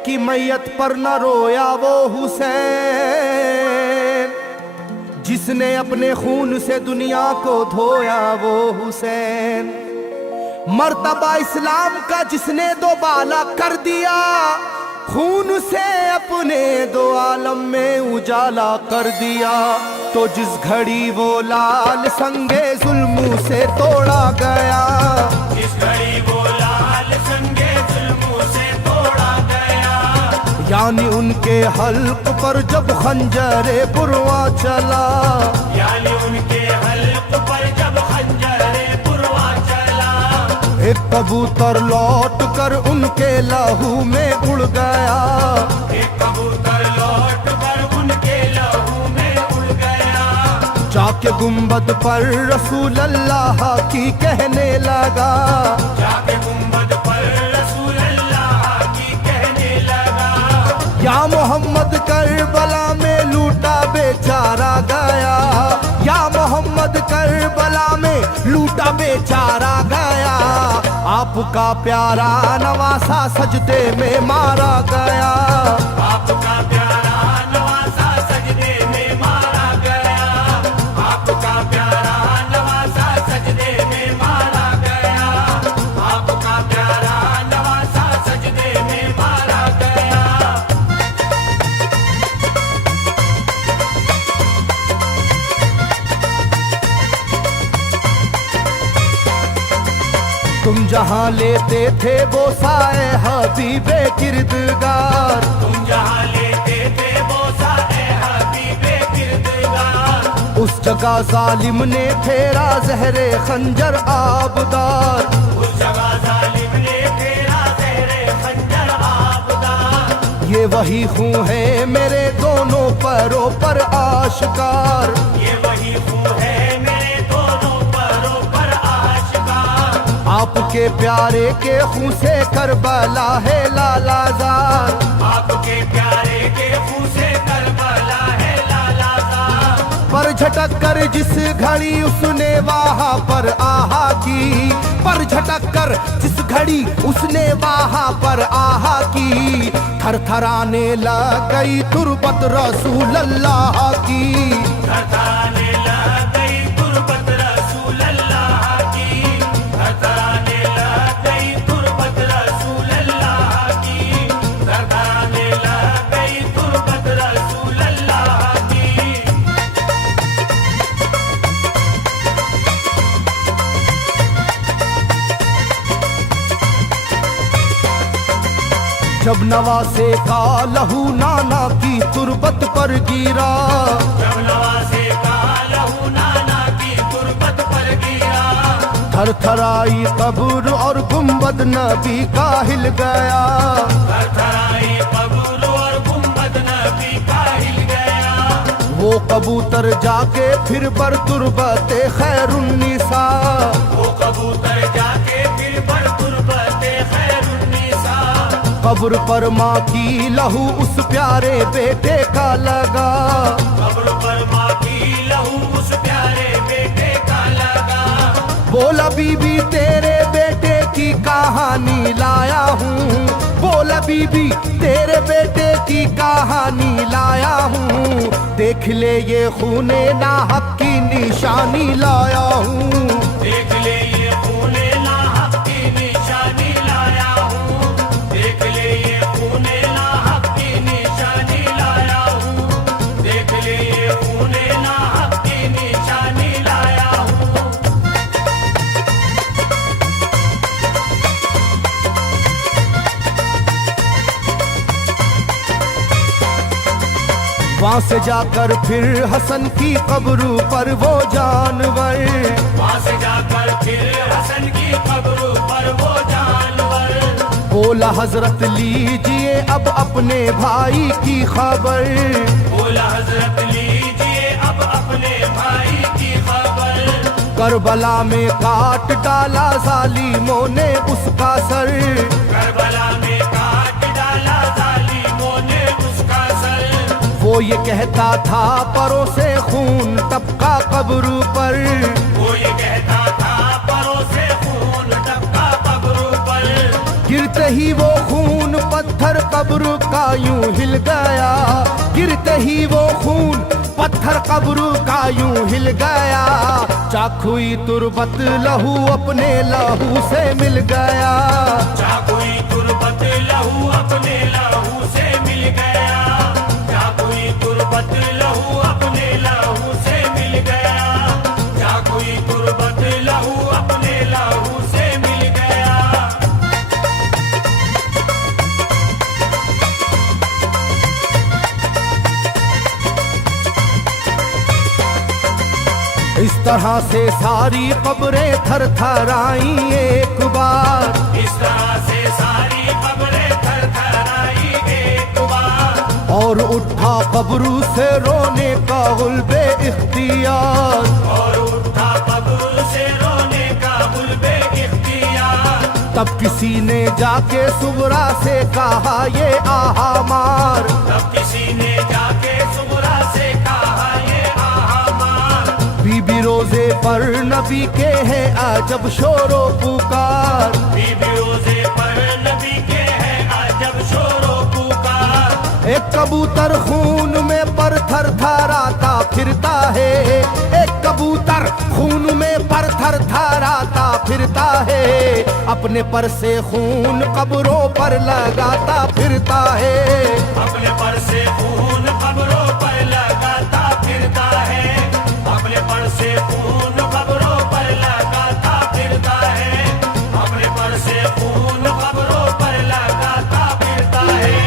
की मैयत पर न रोया वो हुसैन, जिसने अपने खून से दुनिया को धोया वो हुसैन। मर्तबा इस्लाम का जिसने दोबाला कर दिया, खून से अपने दो आलम में उजाला कर दिया। तो जिस घड़ी वो लाल संगे जुल्मों से तोड़ा गया, जिस घड़ी वो लाल संगे जुल्मों से तोड़ा गया, यानी उनके हल्क पर जब खंजरे पुरवा चला, यानी उनके हल्क पर जब खंजरे पुरवा चला, एक कबूतर लौट कर उनके लहू में उड़ गया, एक कबूतर लौट कर उनके लहू में उड़ गया, जाके गुंबद पर रसूल अल्लाह की कहने लगा, जाके गुंबद पर रसूल अल्लाह की कहने लगा, या मोहम्मद करबला में लूटा बेचारा गया, या मोहम्मद करबला में लूटा बेचारा गया। आपका प्यारा नवासा सजदे में मारा गया, आपका प्यारा नवासा सजदे में मारा गया, आपका प्यारा नवासा सजदे में मारा गया, आपका प्यारा नवासा सजदे में मारा गया। तुम जहाँ लेते थे वो साए हबीबे किरदगार, तुम जहाँ लेते थे वो साए हबीबे किरदगार, उस जगह जालिम ने फेरा जहरे खंजर आबदार, उस जगह जालिम ने फेरा जहरे खंजर आबदार। ये वही खून है मेरे दोनों पैरों पर आश्कार, ये वही खून है मेरे दोनों पैरों पर आशिकार। आपके प्यारे के खून से करबला है लालाजार, आपके प्यारे के खून से करबला है लालाजार। पर झटक कर जिस घड़ी उसने वहाँ पर आहा की, पर झटक कर जिस घड़ी उसने वहाँ पर आहा की, थरथराने लग गई तुरबत रसूल अल्लाह की, थरथराने लग गई तुरबत रसूल अल्लाह की, थरथराने लग गई तुरबत रसूल अल्लाह की, थरथराने लग गई तुरबत रसूल अल्लाह की। जब नवासे का लहू नाना की तुरबत पर गिरा, जब नवासे का लहू नाना की तुरबत पर गिरा, थरथराई कब्र और गुंबद नबी का हिल गया, थरथराई कब्र और गुंबद नबी का हिल गया। वो कबूतर जाके फिर पर तुरबते खैरुन्निसा, वो कबूतर जाके फिर पर तुरबते खैरुन्निसा, कब्र पर माँ की लहू उस प्यारे बेटे का लगा, कब्र पर माँ की लहू उस प्यारे बेटे का लगा। बोला बीबी तेरे बेटे की कहानी लाया हूँ, बोला बीबी तेरे बेटे की कहानी लाया हूँ, देख ले ये खूने नाहक की निशानी लाया हूँ, देख ले ये खूने नाहक की निशानी लाया हूँ, देख ले ये खूने नाहक की निशानी लाया हूँ, देख ले ये खूने नाहक की निशानी लाया हूँ। वहाँ से जाकर फिर हसन की कब्र पर वो जानवर, वहाँ से जाकर फिर हसन की कब्र पर वो जानवर, बोला हजरत लीजिए अब अपने भाई की खबर, बोला हजरत लीजिए अब अपने भाई की खबर। करबला में काट डाला जालिमों ने उसका सर, करबला में काट डाला जालिमों ने उसका सर। वो ये कहता था परों से खून टपका कब्र पर, वो ये कहता था परों से खून टपका कब्र पर। गिरते ही वो खून पत्थर कब्र का यूं हिल गया, गिरते ही वो खून पत्थर कब्र का यूं हिल गया। चाकुई तुरबत लहू अपने लहू से मिल गया, चाकुई तुरबत लहू अपने लहू से मिल गया, चाकुई तुरबत लहू अपने लहू से मिल गया, चाकुई तुरबत लहू अपने लहू से मिल गया। इस तरह से सारी कब्रें थर थर आई एक बार, इस तरह से सारी कब्रें थर थर आई एक बार, और उठा कब्र से रोने का गुल्बे इख्तियार, और उठा कब्र से रोने का गुल्बे इख्तियार। तब किसी ने जाके सुगरा से कहा ये आहा मार, तब किसी ने जाके सुगरा से कहा ये आहा मार। बीबी रोजे पर नबी के हैं अजब शोरो पुकार, बीबी रोजे पर नबी के हैं अजब शोरो पुकार। एक कबूतर खून में पर थर थराता फिरता है, एक कबूतर खून में पर थर थराता फिरता है, अपने पर से खून कब्रों पर लगाता फिरता है, अपने पर से खून कब्रों पर लगाता फिरता है, अपने पर से खून कब्रों पर लगाता फिरता है, अपने पर से खून कब्रों पर लगाता फिरता है।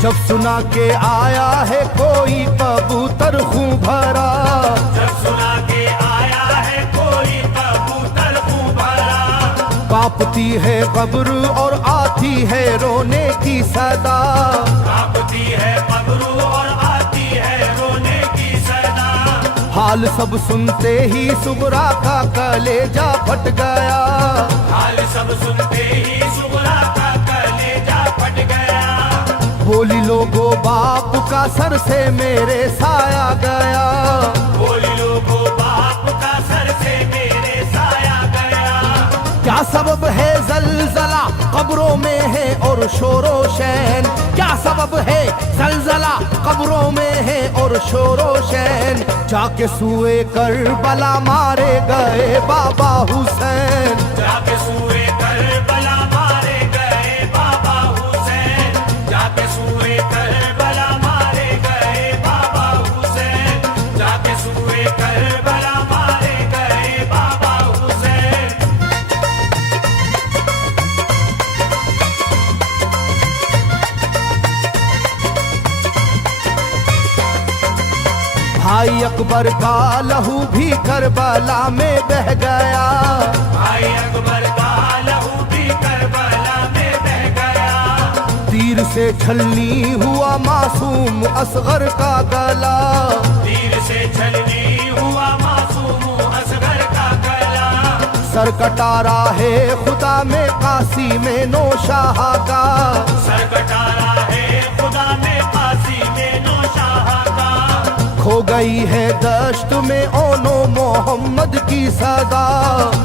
जब सुना के आया है कोई कबूतर खूं भरा, जब सुना के आया है कोई कबूतर खूं भरा, कांपती है कब्र और आती है रोने की सदा, कांपती है कब्र और आती है रोने की सदा। हाल सब सुनते ही सुगरा का कलेजा फट गया, हाल सब सुनते ही सुगरा का कलेजा फट गया। बोली लोगो बाप का सर से मेरे साया गया, बोली लोगो बाप का सर से मेरे साया गया। क्या सबब है जलजला कब्रों में है और शोरो शैन, क्या सबब है जलजला कब्रों में है और शोरो शैन। जाके सुए करबला मारे गए बाबा हुसैन, जाके सुए करबला मारे गए बाबा हुसैन, जाके सुए करबला मारे गए बाबा हुसैन, जाके सुए करबला मारे गए बाबा हुसैन। भाई अकबर का लहू भी करबला में बह गया, भाई अकबर का लहू भी करबला में बह गया। तीर से छलनी हुआ मासूम असगर का गला, तीर से छलनी हुआ मासूम असगर का गला। सर कटारा है खुदा में काशी में नौशाह का, सर कटारा है खुदा में काशी में नौशाह का। खो गई है दश्त में ओनो मोहम्मद की सदा,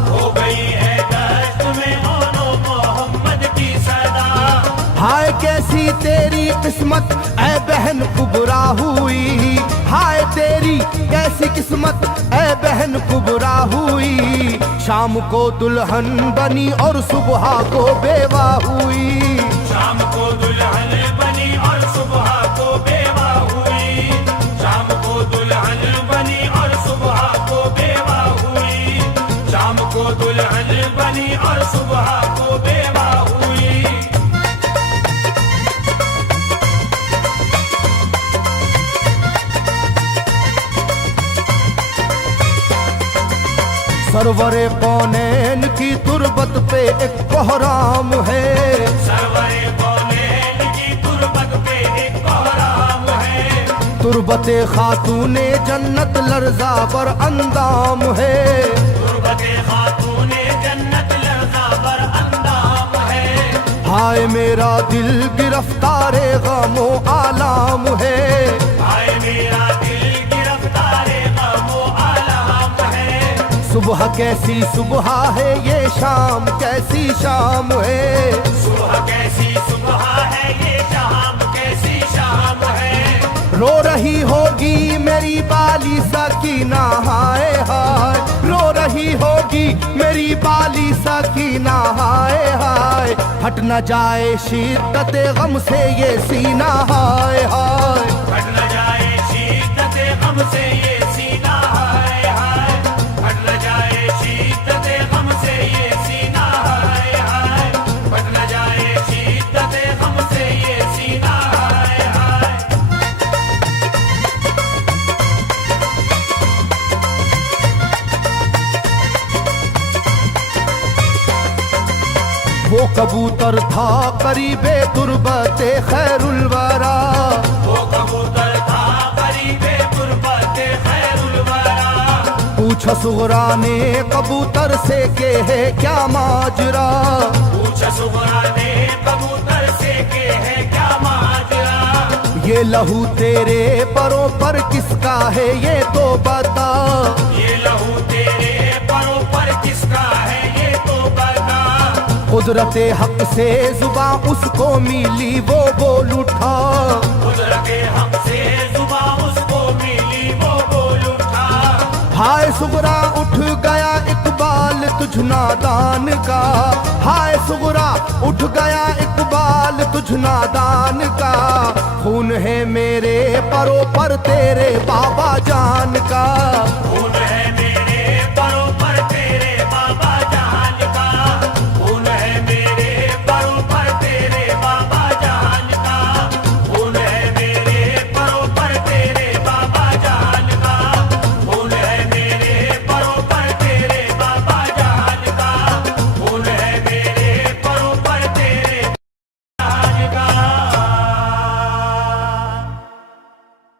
हो गई है दश्त में ओनो मोहम्मद की सदा। हाय कैसी तेरी किस्मत ऐ बहन कुबरा हुई, हाय तेरी कैसी किस्मत ऐ बहन कुबरा हुई। शाम को दुल्हन बनी और सुबह को बेवा हुई, शाम को दुल्हन बनी और सुबह को बेवा हुई, शाम को दुल्हन बनी और सुबह को बेवा हुई, शाम को दुल्हन बनी और सुबह को बेवा हुई। सरवरे कौनैन की तुरबत पे एक कोहराम है, सरवरे कौनैन की तुरबत पे एक कोहराम है। तुरबते खातूने जन्नत लर्जा पर अंदाम है, मेरा दिल गिरफ्तारे गमो आलाम है, हाय मेरा दिल गिरफ्तारे गमो आलम है। सुबह कैसी सुबह है ये शाम कैसी शाम है, सुबह कैसी सुबह है ये शाम कैसी शाम है। रो रही होगी मेरी बाली सकीना हाय हाय, रो रही होगी मेरी बाली सकीना हाय हाय, हट न जाए शिद्दत गम से ये सीना हाय हाय, हट न जाए शिद्दत गम से ये सीना हाय हाय, हट न जाए शिद्दत गम से ये सीना हाय हाय, हट न जाए शिद्दत गम से ये सीना हाय हाय। वो कबूतर था करीबे तुरबते खैरुल वरा, वो कबूतर था करीबे तुरबते खैरुल वरा। पूछा सुगरा ने कबूतर से के है क्या माजरा, पूछा सुगरा ने कबूतर से के है क्या माजरा। ये लहू तेरे परों पर किसका है ये तो बता, ये लहू तेरे परों पर किसका है ये तो बता। कुदरते हक से जुबां उसको मिली वो बोल उठा, कुदरते हक से जुबां उसको मिली वो बोल उठा। हाय सुगरा उठ गया इकबाल तुझ नादान का, हाय सुगरा उठ गया इकबाल तुझ नादान का, खून है मेरे परों पर तेरे बाबा जान का, खून है मेरे